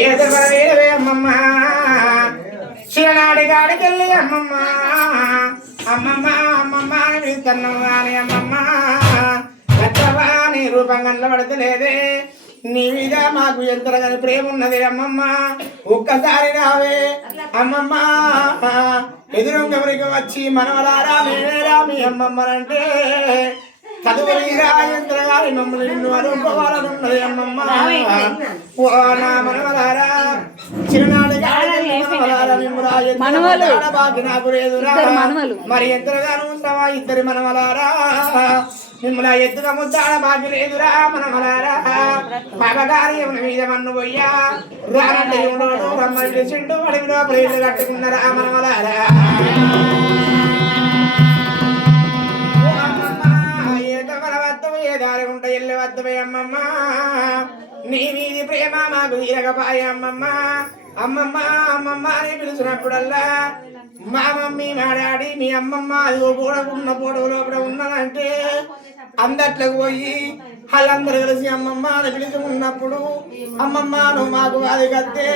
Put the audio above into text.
ఏదో వేరే అమ్మమ్మ చిన్ననాడి గాడికెళ్ళి అమ్మమ్మ అమ్మమ్మ అమ్మమ్మ అని పిలుస్తున్నావు కానీ అమ్మమ్మ లచ్చవా నీ రూపం కనబడతలేదే నీ మీద మాకు ఎంతగాని ప్రేమ ఉన్నది అమ్మమ్మ ఒక్కసారి రావే అమ్మమ్మ ఎదురుంగవరికి వచ్చి మనవలారా మేనేరా మీ అమ్మమ్మనంటే చదువుగా ఎంతగాని మమ్మల్ని నిన్ను అనుకోవాలనున్నది అమ్మమ్మ ఓ నా మనవలారా చిరునాడుగా బాకి నాకు లేదురా మరి ఎంతగానో ఉంటావా ఇద్దరి మనవలారా మిమ్మల్ని ఎత్తుగా ముద్దాడ బాకి లేదురా మనవలారా బాబగారి మీద మన్ను పోయ్యా రానంటే రమ్మని చింటూ అడవిలో ప్రేమలు కట్టుకున్నారా మనవలారా దారి ఉంట ఎల్లి వద్దవే అమ్మమ్మ నీ నీది ప్రేమ మాకు తీరగపాయ అమ్మమ్మ అమ్మమ్మ అమ్మమ్మ అని పిలిచినప్పుడల్లా మా మమ్మీ మా డాడీ మీ అమ్మమ్మ అదిగో గోడకున్న పొడవు లోపల ఉన్నదంటే అందట్లకు పోయి వాళ్ళందరూ కలిసి అమ్మమ్మ అని పిలుచుకున్నప్పుడు అమ్మమ్మ నువ్వు మాకు అది కత్తే